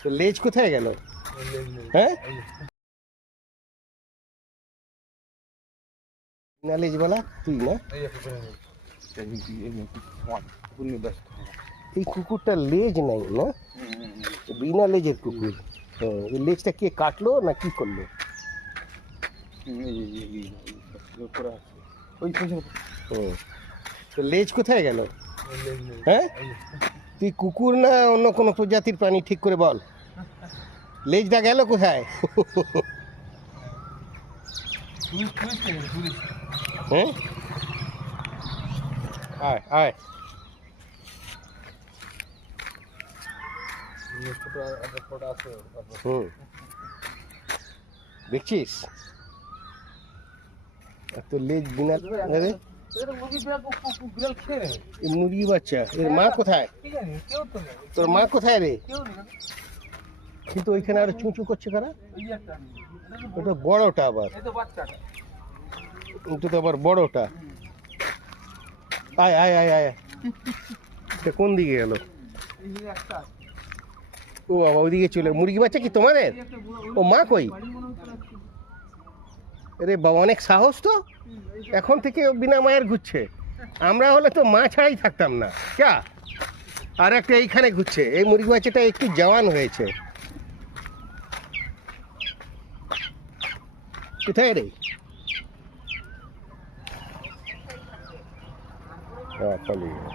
তো লেজ কোথায় গেল? হ্যাঁ, না লেজ বলা তুই না? এই কুকুরটার লেজ নাই না, বিনা লেজের কুকুর। হ্যাঁ, এই লেজটা কে কাটলো না কি করলো? হুম, তো লেজ কোথায় গেল? হ্যাঁ, তুই কুকুর না অন্য কোনো প্রজাতির প্রাণী, ঠিক করে বল। লেজটা গেল কোথায়? হ্যাঁ, আয় আয়। হুম, দেখছিস তো লেজ বিনা। আরে এই মুরগি বাচ্চা, এর মা কোথায়? তোর মা কোথায় রে? কিন্তু ওইখানে আরো চুঁচু করছে কারা? ওটা বড়টা আবার, ওটা তো আবার বড়টা। আয় আয় আয় আয়। এটা কোন দিকে গেল? ও বাবা, ওইদিকে চলে। মুরগি বাচ্চা কি তোমাদের? ও মা কই? আরে বাবা, অনেক সাহস তো, এখন থেকে বিনা মায়ের ঘুরছে। আমরা হলে তো মা ছাড়াই থাকতাম না। ক্যা? আর একটা এইখানে ঘুরছে। এই মুরগি বাচ্চাটা একটু জওয়ান হয়েছে। কোথায় রে? হ্যাঁ, পালিয়ে গেল।